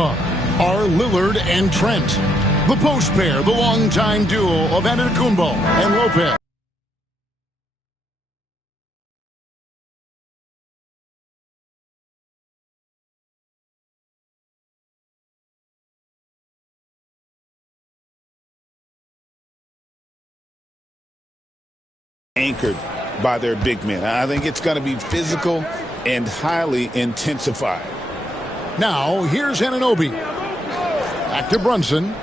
gone are Lillard and Trent. The post pair, the longtime duo of Antetokounmpo and Lopez. Anchored by their big men. I think it's going to be physical and highly intensified. Now, here's Anunoby. Back to Brunson.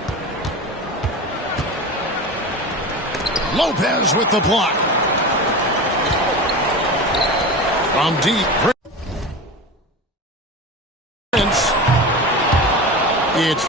Lopez with the block. From deep. It's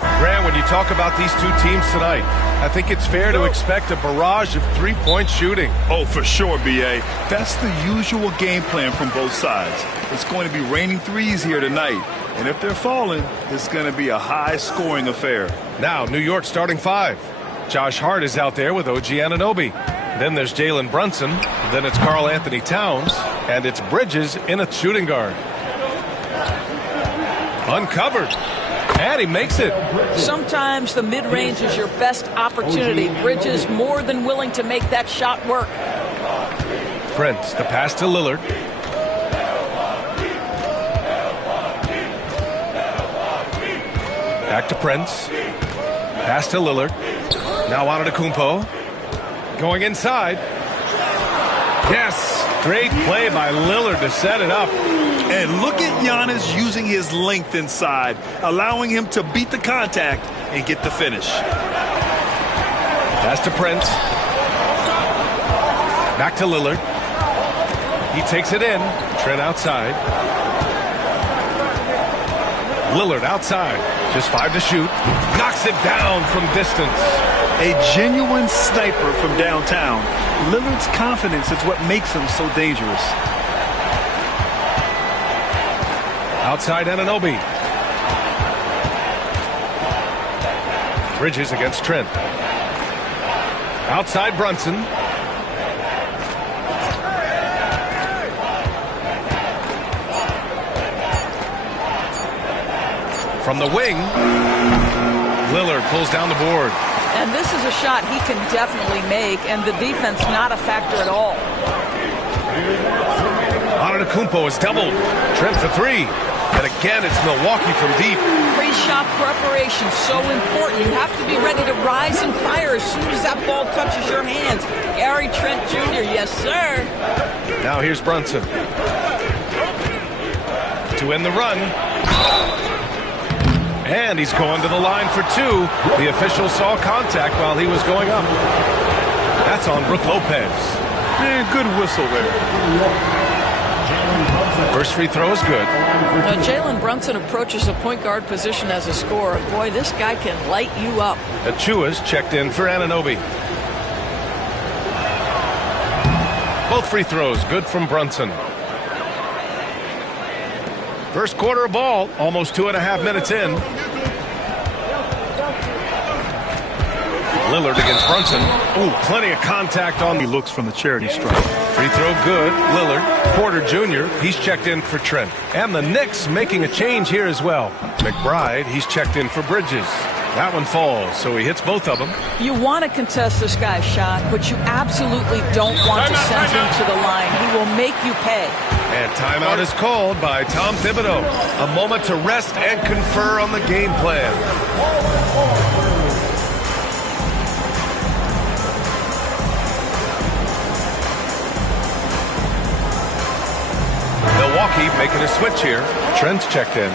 Grant, when you talk about these two teams tonight, I think it's fair to expect a barrage of three-point shooting. Oh, for sure, B.A. That's the usual game plan from both sides. It's going to be raining threes here tonight. And if they're falling, it's going to be a high-scoring affair. Now, New York starting five. Josh Hart is out there with OG Anunoby. Then there's Jalen Brunson. Then it's Karl Anthony Towns. And it's Bridges in a shooting guard. Uncovered. And he makes it. Sometimes the mid-range is your best opportunity. Bridges more than willing to make that shot work. Prince, the pass to Lillard. Back to Prince. Pass to Lillard. Now Antetokounmpo. Going inside. Yes. Great play by Lillard to set it up. And look at Giannis using his length inside, allowing him to beat the contact and get the finish. Pass to Prince. Back to Lillard. He takes it in. Trent outside. Lillard outside. Just 5 to shoot. Knocks it down from distance. A genuine sniper from downtown. Lillard's confidence is what makes him so dangerous. Outside Anunoby. Bridges against Trent. Outside Brunson. From the wing, Lillard pulls down the board. And this is a shot he can definitely make, and the defense not a factor at all. Antetokounmpo is doubled. Trent for three. And again, it's Milwaukee from deep. Pre-shot preparation, so important. You have to be ready to rise and fire as soon as that ball touches your hands. Gary Trent Jr., yes, sir. Now here's Brunson. To end the run. And he's going to the line for two. The official saw contact while he was going up. That's on Brook Lopez. And good whistle there. First free throw is good. Now, Jalen Brunson approaches the point guard position as a scorer. Boy, this guy can light you up. Achua's checked in for Anunoby. Both free throws good from Brunson. First quarter of ball, almost 2.5 minutes in. Lillard against Brunson. Ooh, plenty of contact on. He looks from the charity stripe. Free throw good. Lillard. Porter Jr., he's checked in for Trent. And the Knicks making a change here as well. McBride, he's checked in for Bridges. That one falls, so he hits both of them. You want to contest this guy's shot, but you absolutely don't want to send him to the line. He will make you pay. And timeout is called by Tom Thibodeau. A moment to rest and confer on the game plan. Milwaukee making a switch here. Trent's checked in.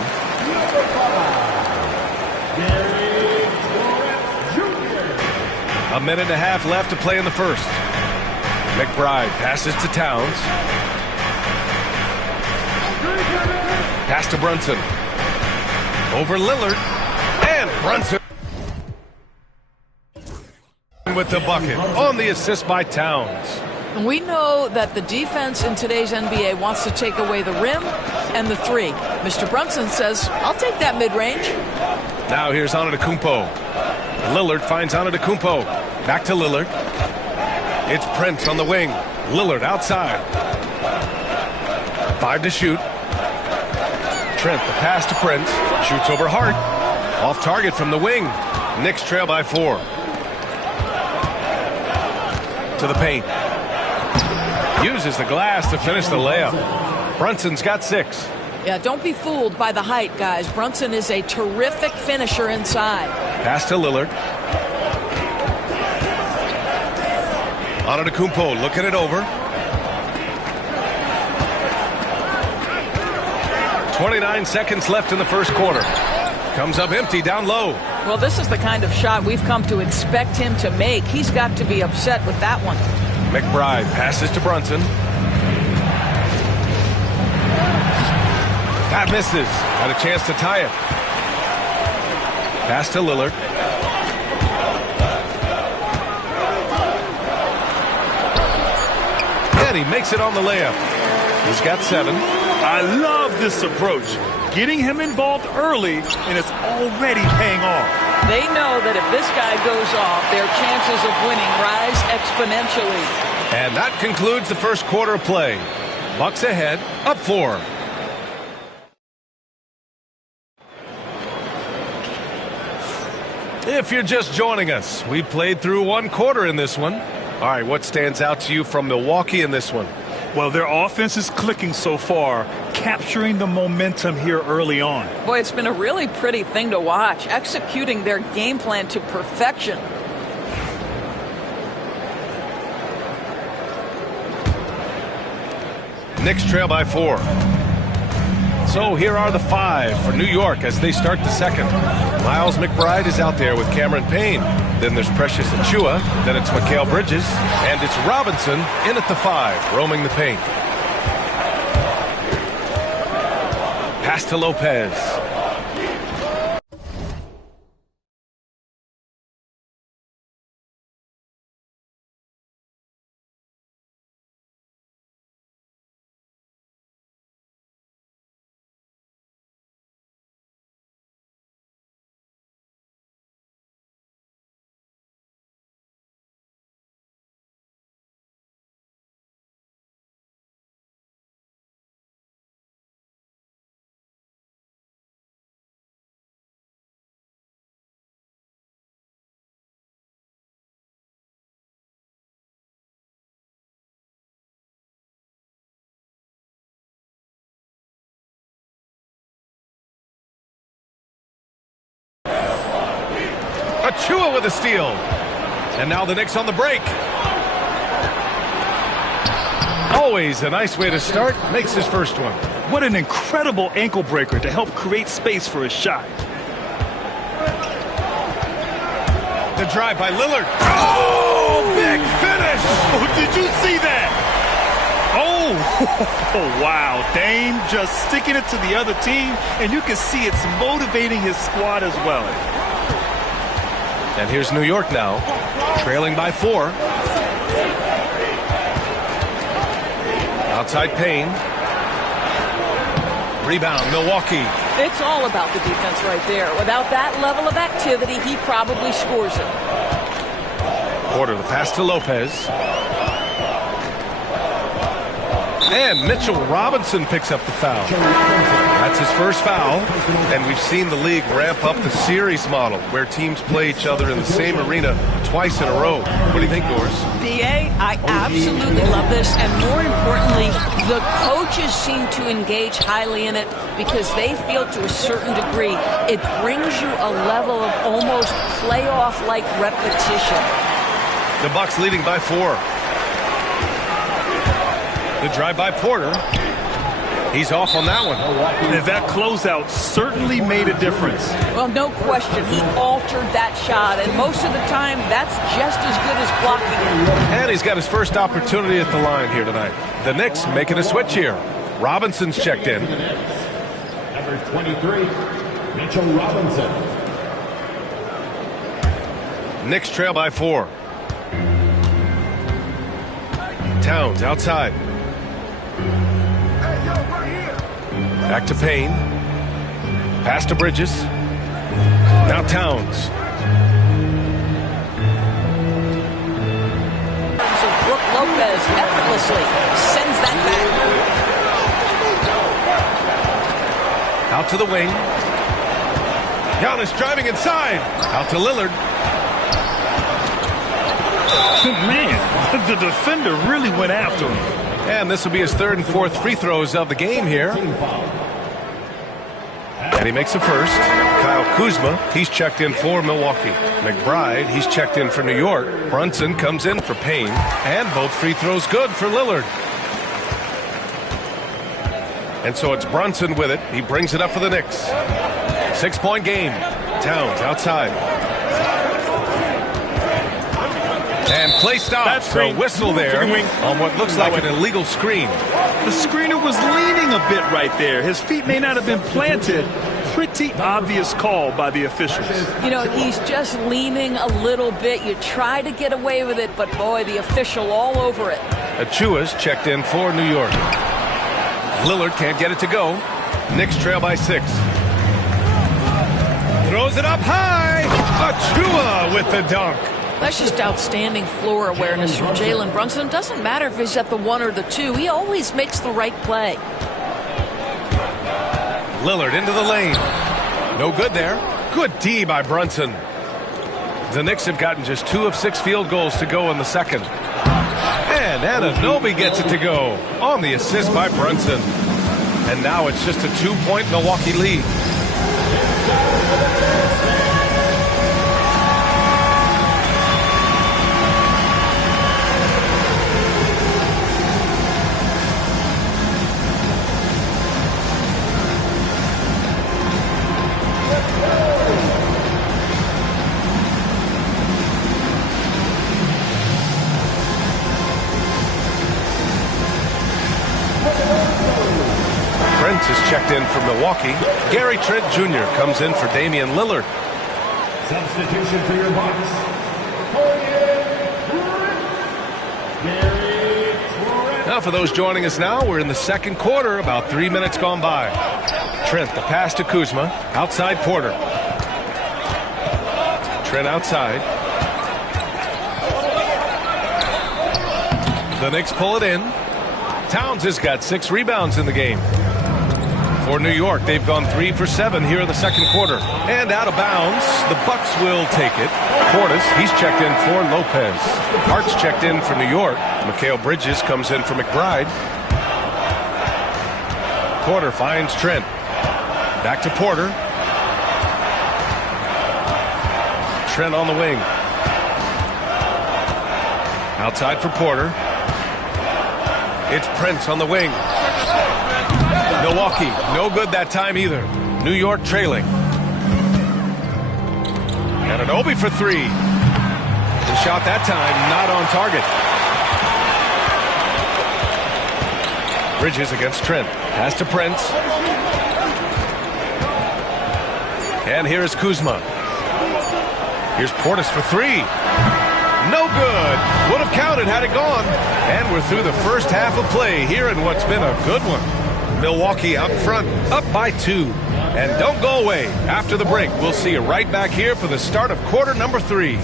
A minute and a half left to play in the first. McBride passes to Towns. Pass to Brunson. Over Lillard. And Brunson with the bucket on the assist by Towns. We know that the defense in today's NBA wants to take away the rim and the three. Mr. Brunson says, I'll take that mid-range. Now here's Antetokounmpo. Lillard finds Antetokounmpo. Back to Lillard. It's Prince on the wing. Lillard outside. 5 to shoot. Trent, the pass to Prince. Shoots over Hart. Off target from the wing. Knicks trail by 4. To the paint. Uses the glass to finish the layup. Brunson's got 6. Yeah, don't be fooled by the height, guys. Brunson is a terrific finisher inside. Pass to Lillard. Antetokounmpo looking it over. 29 seconds left in the first quarter. Comes up empty down low. Well, this is the kind of shot we've come to expect him to make. He's got to be upset with that one. McBride passes to Brunson. That misses. Had a chance to tie it. Pass to Lillard. And he makes it on the layup. He's got 7. I love this approach. Getting him involved early, and it's already paying off. They know that if this guy goes off, their chances of winning rise exponentially. And that concludes the first quarter of play. Bucks ahead, up 4. If you're just joining us, we played through 1 quarter in this one. All right, what stands out to you from Milwaukee in this one? Well, their offense is clicking so far, capturing the momentum here early on. Boy, it's been a really pretty thing to watch, executing their game plan to perfection. Knicks trail by 4. So here are the 5 for New York as they start the second. Miles McBride is out there with Cameron Payne. Then there's Precious Achiuwa. Then it's Mikal Bridges. And it's Robinson in at the 5, roaming the paint. Pass to Lopez. Achiuwa with a steal. And now the Knicks on the break. Always a nice way to start. Makes his first one. What an incredible ankle breaker to help create space for his shot. The drive by Lillard. Oh, big finish. Oh, did you see that? Oh, wow. Dame just sticking it to the other team, and you can see it's motivating his squad as well. And here's New York now, trailing by 4. Outside Payne. Rebound, Milwaukee. It's all about the defense right there. Without that level of activity, he probably scores it. Porter, the pass to Lopez. And Mitchell Robinson picks up the foul. That's his first foul. And we've seen the league ramp up the series model where teams play each other in the same arena twice in a row. What do you think, Doris? B.A., I absolutely love this. And more importantly, the coaches seem to engage highly in it because they feel to a certain degree it brings you a level of almost playoff-like repetition. The Bucks leading by 4. The drive by Porter. He's off on that one. And that closeout certainly made a difference. Well, no question. He altered that shot, and most of the time, that's just as good as blocking it. And he's got his first opportunity at the line here tonight. The Knicks making a switch here. Robinson's checked in. Number 23, Mitchell Robinson. Knicks trail by 4. Towns outside. Back to Payne. Pass to Bridges. Now Towns. So Brook Lopez effortlessly sends that Out to the wing. Giannis driving inside. Out to Lillard. Man, the defender really went after him. And this will be his third and fourth free throws of the game here. And he makes the first. Kyle Kuzma, he's checked in for Milwaukee. McBride, he's checked in for New York. Brunson comes in for Payne. And both free throws good for Lillard. And so it's Brunson with it. He brings it up for the Knicks. 6-point game. Towns outside. And play stop. So whistle there on what looks like an illegal screen. The screener was leaning a bit right there. His feet may not have been planted. Pretty obvious call by the officials. You know, he's just leaning a little bit. You try to get away with it, but boy, the official all over it. Achua's checked in for New York. Lillard can't get it to go. Knicks trail by 6. Throws it up high. Achua with the dunk. That's just outstanding floor awareness from Jalen Brunson. Doesn't matter if he's at the 1 or the 2. He always makes the right play. Lillard into the lane. No good there. Good D by Brunson. The Knicks have gotten just 2 of 6 field goals to go in the second. And Anunoby gets it to go on the assist by Brunson. And now it's just a 2-point Milwaukee lead. Is checked in for Milwaukee. Gary Trent Jr. comes in for Damian Lillard. Substitution for your Bucks. Now for those joining us now, we're in the second quarter, about 3 minutes gone by. Trent, the pass to Kuzma. Outside Porter. Trent outside. The Knicks pull it in. Towns has got 6 rebounds in the game. For New York, they've gone 3 for 7 here in the second quarter. And out of bounds, the Bucks will take it. Portis, he's checked in for Lopez. Hart's checked in for New York. Mikal Bridges comes in for McBride. Porter finds Trent. Back to Porter. Trent on the wing. Outside for Porter. It's Prince on the wing. Milwaukee, no good that time either. New York trailing. Anunoby for 3. The shot that time not on target. Bridges against Trent. Pass to Prince. And here's Kuzma. Here's Portis for 3. No good. Would have counted had it gone. And we're through the first half of play here in what's been a good one. Milwaukee out front, up by 2. And don't go away. After the break, we'll see you right back here for the start of quarter number 3.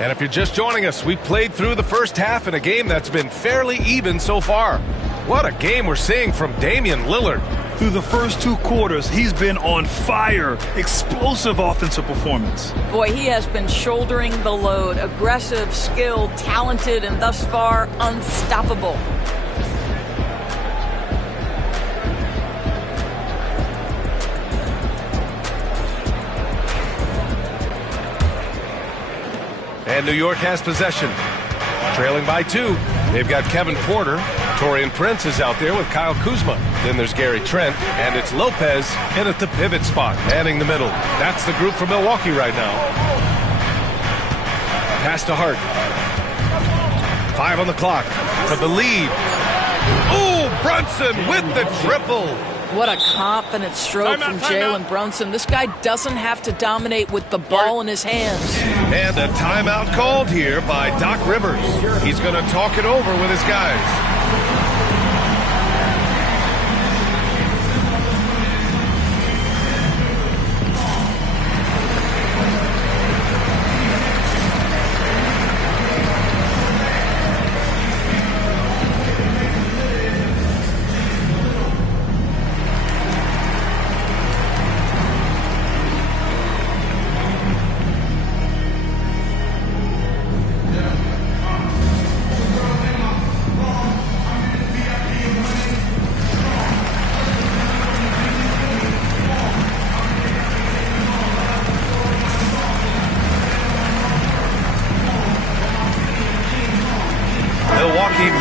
And if you're just joining us, we played through the first half in a game that's been fairly even so far. What a game we're seeing from Damian Lillard. Through the first 2 quarters, he's been on fire. Explosive offensive performance. Boy, he has been shouldering the load. Aggressive, skilled, talented, and thus far unstoppable. And New York has possession. Trailing by 2. They've got Kevin Porter. Taurean Prince is out there with Kyle Kuzma. Then there's Gary Trent, and it's Lopez in at the pivot spot, manning the middle. That's the group for Milwaukee right now. Pass to Hart. 5 on the clock for the lead. Ooh, Brunson with the triple. What a confident stroke from Jalen Brunson. This guy doesn't have to dominate with the ball in his hands. And a timeout called here by Doc Rivers. He's going to talk it over with his guys.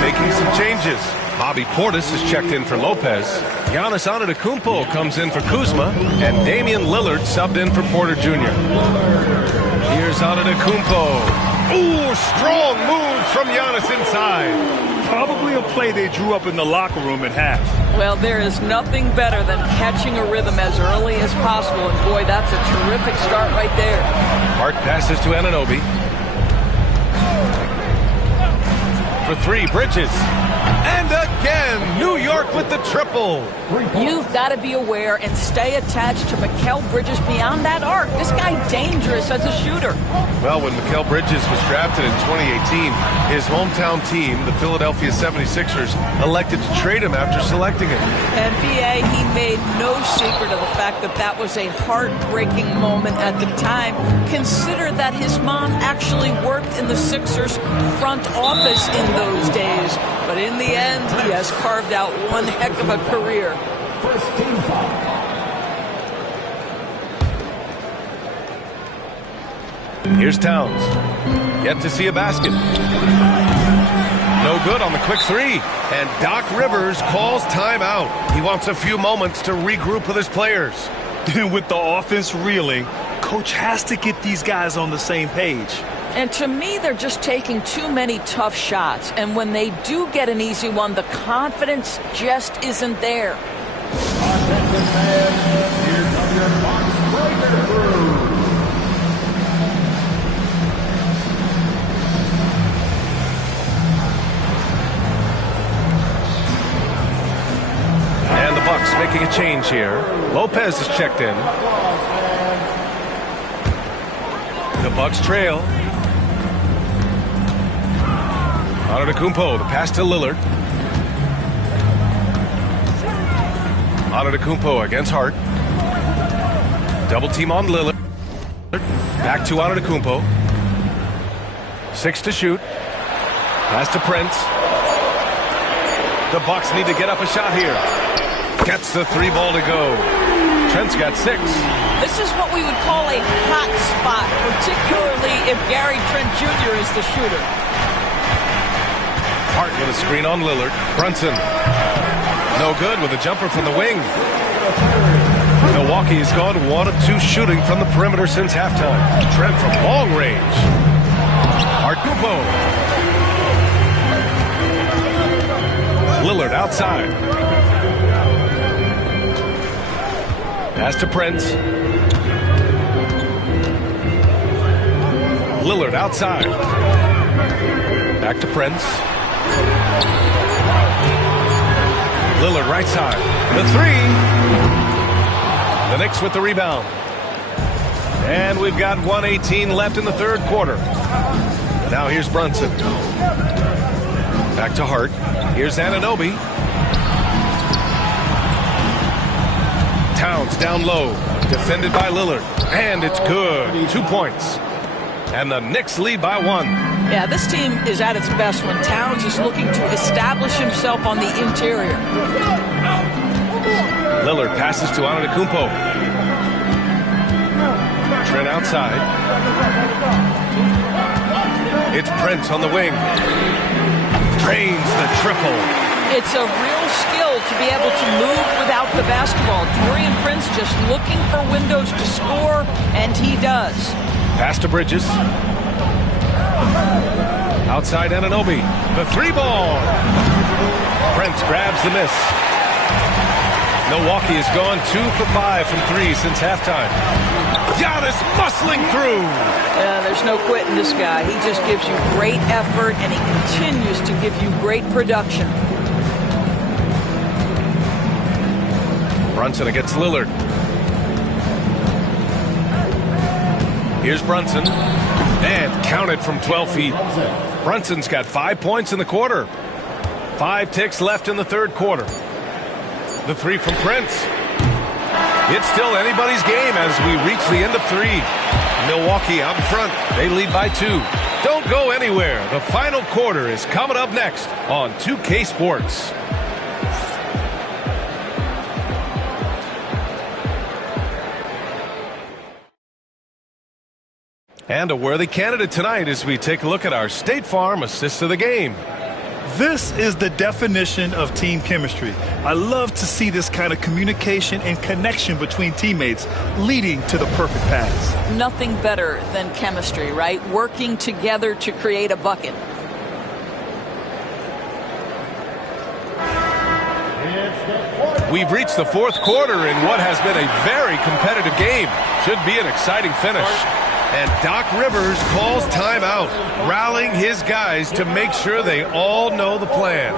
Making some changes. Bobby Portis is checked in for Lopez. Giannis Antetokounmpo comes in for Kuzma, and Damian Lillard subbed in for Porter Jr. Here's Antetokounmpo. Ooh, strong move from Giannis inside. Probably a play they drew up in the locker room at half. Well, there is nothing better than catching a rhythm as early as possible, and boy, that's a terrific start right there. Hart passes to Anunoby. For 3, Bridges. And again, New York with the triple. You've got to be aware and stay attached to Mikal Bridges beyond that arc. This guy dangerous as a shooter. Well, when Mikal Bridges was drafted in 2018, his hometown team, the Philadelphia 76ers, elected to trade him after selecting him. And PA, he made no secret of the fact that that was a heartbreaking moment at the time. Consider that his mom actually worked in the Sixers front office in those days. But in the end, he has carved out one heck of a career. First team foul. Here's Towns. Yet to see a basket. No good on the quick 3. And Doc Rivers calls timeout. He wants a few moments to regroup with his players. With the offense reeling, coach has to get these guys on the same page. And to me, they're just taking too many tough shots. And when they do get an easy one, the confidence just isn't there. Attention fans, here comes your box breaker crew. And the Bucks making a change here. Lopez is checked in. The Bucks trail. Antetokounmpo, the pass to Lillard. Antetokounmpo against Hart. Double team on Lillard. Back to Antetokounmpo. 6 to shoot. Pass to Prince. The Bucks need to get up a shot here. Gets the 3 ball to go. Trent's got 6. This is what we would call a hot spot, particularly if Gary Trent Jr. is the shooter. Hart with a screen on Lillard. Brunson. No good with a jumper from the wing. Milwaukee has gone 1 of 2 shooting from the perimeter since halftime. Trent from long range. Antetokounmpo. Lillard outside. Pass to Prince. Lillard outside. Back to Prince. Lillard right side. The 3. The Knicks with the rebound. And we've got 1:18 left in the third quarter. Now here's Brunson. Back to Hart. Here's Anunoby. Towns down low. Defended by Lillard. And it's good. 2 points. And the Knicks lead by 1. Yeah, this team is at its best when Towns is looking to establish himself on the interior. Lillard passes to Antetokounmpo. Trent outside. It's Prince on the wing. Drains the triple. It's a real skill to be able to move without the basketball. Taurean Prince just looking for windows to score, and he does. Pass to Bridges. Outside Anunoby. The three ball. Prince grabs the miss. Milwaukee has gone 2 for 5 from 3 since halftime. Giannis muscling through. There's no quitting this guy. He just gives you great effort, and he continues to give you great production. Brunson against Lillard. Here's Brunson. And counted from 12 feet. Brunson's got 5 points in the quarter. 5 ticks left in the third quarter. The three from Prince. It's still anybody's game as we reach the end of 3. Milwaukee out in front. They lead by 2. Don't go anywhere. The final quarter is coming up next on 2K Sports. And a worthy candidate tonight as we take a look at our State Farm assist of the game. This is the definition of team chemistry. I love to see this kind of communication and connection between teammates leading to the perfect pass. Nothing better than chemistry, right? Working together to create a bucket. We've reached the fourth quarter in what has been a very competitive game. Should be an exciting finish. And Doc Rivers calls timeout, rallying his guys to make sure they all know the plan.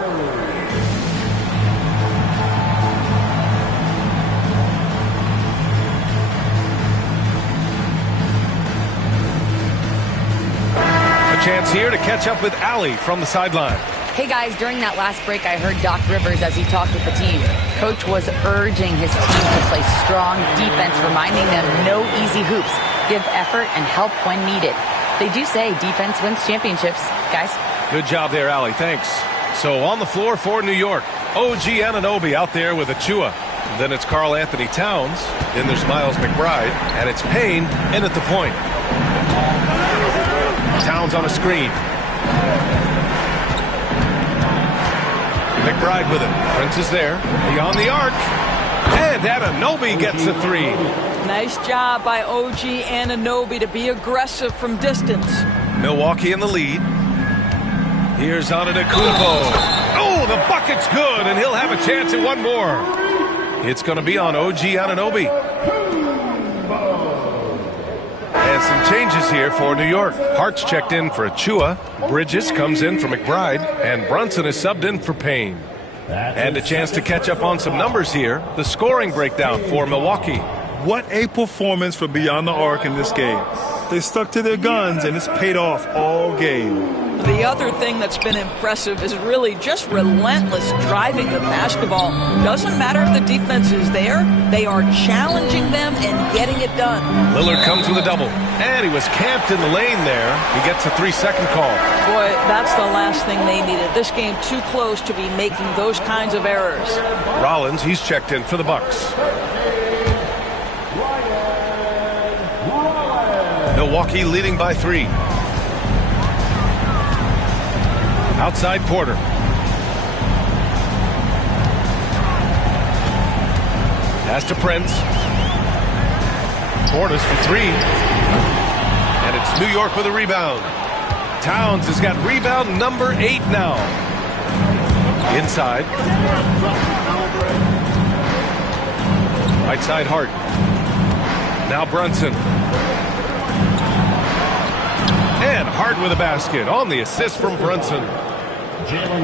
A chance here to catch up with Allie from the sideline. Hey guys, during that last break, I heard Doc Rivers as he talked with the team. Coach was urging his team to play strong defense, reminding them no easy hoops. Give effort and help when needed. They do say defense wins championships, guys. Good job there, Allie. Thanks. So on the floor for New York, OG Anunoby out there with Achua. Then it's Karl Anthony Towns. Then there's Miles McBride. And it's Payne in at the point. Towns on a screen. McBride with it. Prince is there. Beyond the arc. And Anunoby gets a 3. Nice job by OG Anunoby to be aggressive from distance. Milwaukee in the lead. Here's Antetokounmpo. Oh, the bucket's good, and he'll have a chance at one more. It's going to be on OG Anunoby. And some changes here for New York. Hart's checked in for Achua. Bridges comes in for McBride. And Brunson is subbed in for Payne. And a chance to catch up on some numbers here. The scoring breakdown for Milwaukee. What a performance for Beyond the Arc in this game. They stuck to their guns, and it's paid off all game. The other thing that's been impressive is really just relentless driving the basketball. Doesn't matter if the defense is there. They are challenging them and getting it done. Lillard comes with a double. And he was camped in the lane there. He gets a 3-second call. Boy, that's the last thing they needed. This game too close to be making those kinds of errors. Rollins, he's checked in for the Bucks. Milwaukee leading by 3. Outside Porter. Pass to Prince. Porter's for 3. And it's New York with a rebound. Towns has got rebound number 8 now. Inside. Right side Hart. Now Brunson. And Hart with a basket on the assist from Brunson.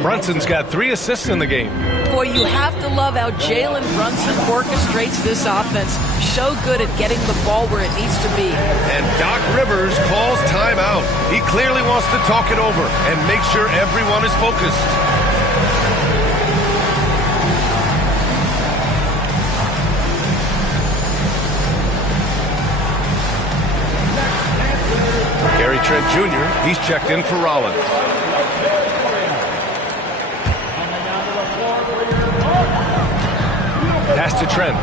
Brunson's got 3 assists in the game. Boy, you have to love how Jalen Brunson orchestrates this offense. So good at getting the ball where it needs to be. And Doc Rivers calls timeout. He clearly wants to talk it over and make sure everyone is focused. Gary Trent Jr., he's checked in for Rollins. Pass to Trent.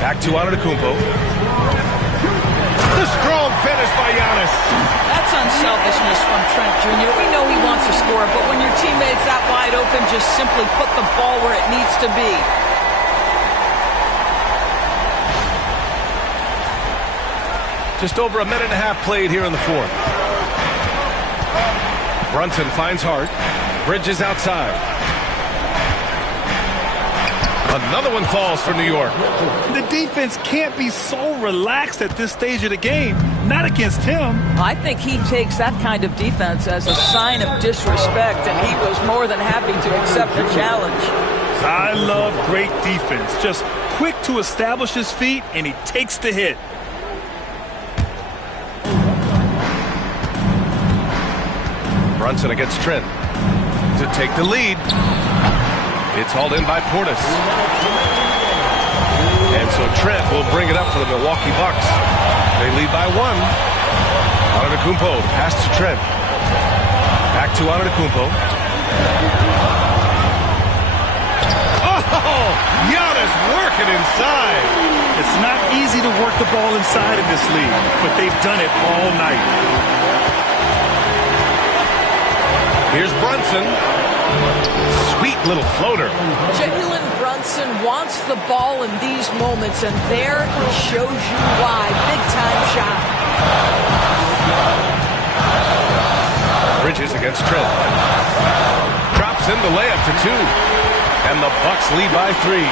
Back to Antetokounmpo. The strong finish by Giannis. That's unselfishness from Trent Jr. We know he wants to score, but when your teammate's that wide open, just simply put the ball where it needs to be. Just over a minute and a half played here in the fourth. Brunson finds Hart. Bridges outside. Another one falls for New York. The defense can't be so relaxed at this stage of the game. Not against him. I think he takes that kind of defense as a sign of disrespect, and he was more than happy to accept the challenge. I love great defense. Just quick to establish his feet, and he takes the hit. Brunson against Trent to take the lead. It's hauled in by Portis. And so Trent will bring it up for the Milwaukee Bucks. They lead by 1. Antetokounmpo pass to Trent. Back to Antetokounmpo. Oh, Giannis working inside. It's not easy to work the ball inside in this league, but they've done it all night. Here's Brunson. Sweet little floater. Jalen Brunson wants the ball in these moments, and there he shows you why. Big-time shot. Bridges against Trent. Drops in the layup for 2. And the Bucks lead by 3.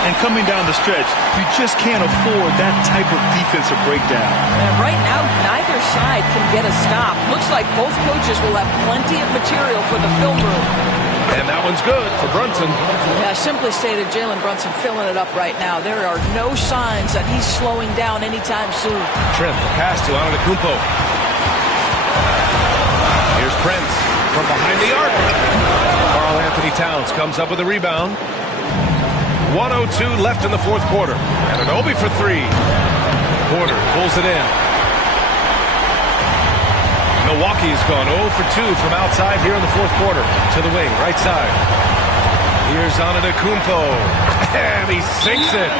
And coming down the stretch, you just can't afford that type of defensive breakdown. And right now, neither side can get a stop. Looks like both coaches will have plenty of material for the film room. And that one's good for Brunson. Yeah, simply stated, Jalen Brunson filling it up right now. There are no signs that he's slowing down anytime soon. Trent, the pass to Antetokounmpo. Here's Prince from behind the arc. Karl Anthony Towns comes up with a rebound. 1:02 left in the fourth quarter. And an Obi for 3. Porter pulls it in. Milwaukee's gone 0 for 2 from outside here in the fourth quarter. To the wing, right side. Here's Antetokounmpo. And he sinks it.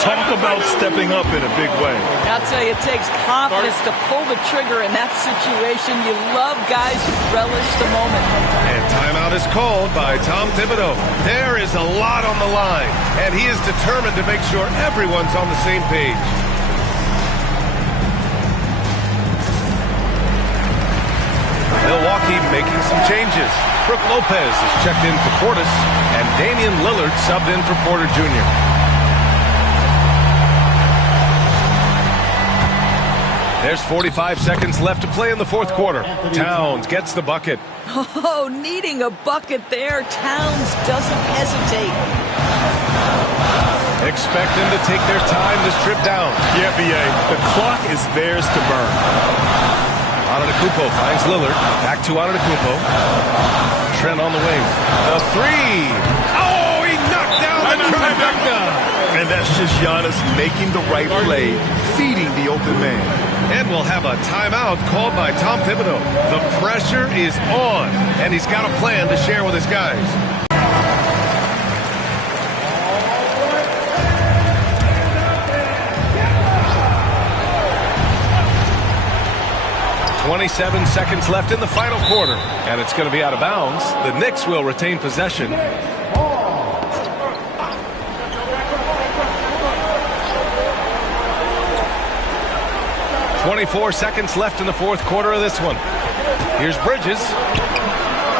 Talk about stepping up in a big way. I'll tell you, it takes confidence to pull the trigger in that situation. You love guys who relish the moment. And timeout is called by Tom Thibodeau. There is a lot on the line, and he is determined to make sure everyone's on the same page. Milwaukee making some changes. Brook Lopez is checked in for Portis, and Damian Lillard subbed in for Porter Jr. There's 45 seconds left to play in the fourth quarter. Towns gets the bucket. Oh, needing a bucket there. Towns doesn't hesitate. Expect them to take their time this trip down. Yeah, B.A. The clock is theirs to burn. Antetokounmpo finds Lillard. Back to Antetokounmpo. Trent on the wing. The 3. Oh, he knocked down the trifecta. And that's just Giannis making the right play, feeding the open man. And we'll have a timeout called by Tom Thibodeau. The pressure is on, and he's got a plan to share with his guys. "27 seconds left in the final quarter, and it's going to be out of bounds. The Knicks will retain possession. 24 seconds left in the fourth quarter of this one. Here's Bridges.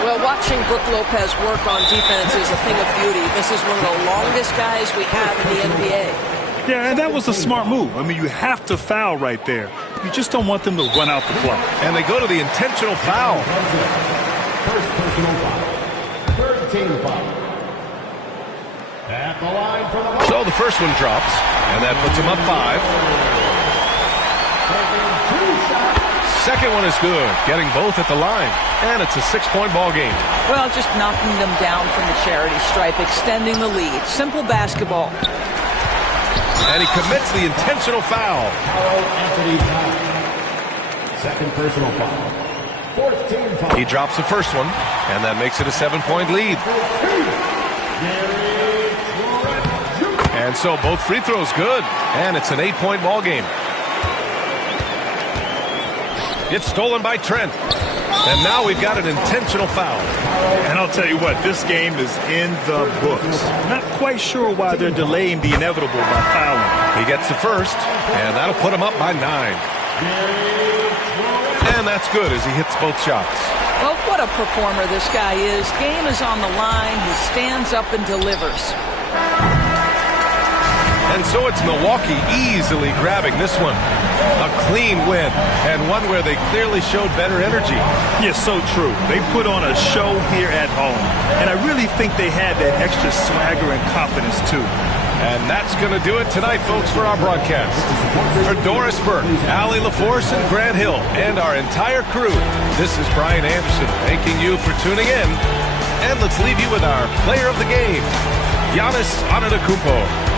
Well, watching Brook Lopez work on defense is a thing of beauty. This is one of the longest guys we have in the NBA. Yeah, and that was a smart move. I mean, you have to foul right there. You just don't want them to run out the clock. And they go to the intentional foul. First personal foul. Third team foul. At the line for the... So the first one drops, and that puts them up 5. Second one is good, getting both at the line. And it's a 6-point ball game. Well, just knocking them down from the charity stripe, extending the lead. Simple basketball. And he commits the intentional foul. Anthony Towns. Second personal foul. Fourth team foul. He drops the first one, and that makes it a 7-point lead. And so both free throws good, and it's an 8-point ball game. It's stolen by Trent. And now we've got an intentional foul. And I'll tell you what, this game is in the books. Not quite sure why they're delaying the inevitable by fouling. He gets the first, and that'll put him up by 9. And that's good as he hits both shots. Well, what a performer this guy is. Game is on the line. He stands up and delivers. And so it's Milwaukee easily grabbing this one. A clean win, and one where they clearly showed better energy. Yes, so true. They put on a show here at home. And I really think they had that extra swagger and confidence, too. And that's going to do it tonight, folks, for our broadcast. For Doris Burke, Allie LaForce, and Grant Hill, and our entire crew, this is Brian Anderson thanking you for tuning in. And let's leave you with our player of the game, Giannis Antetokounmpo.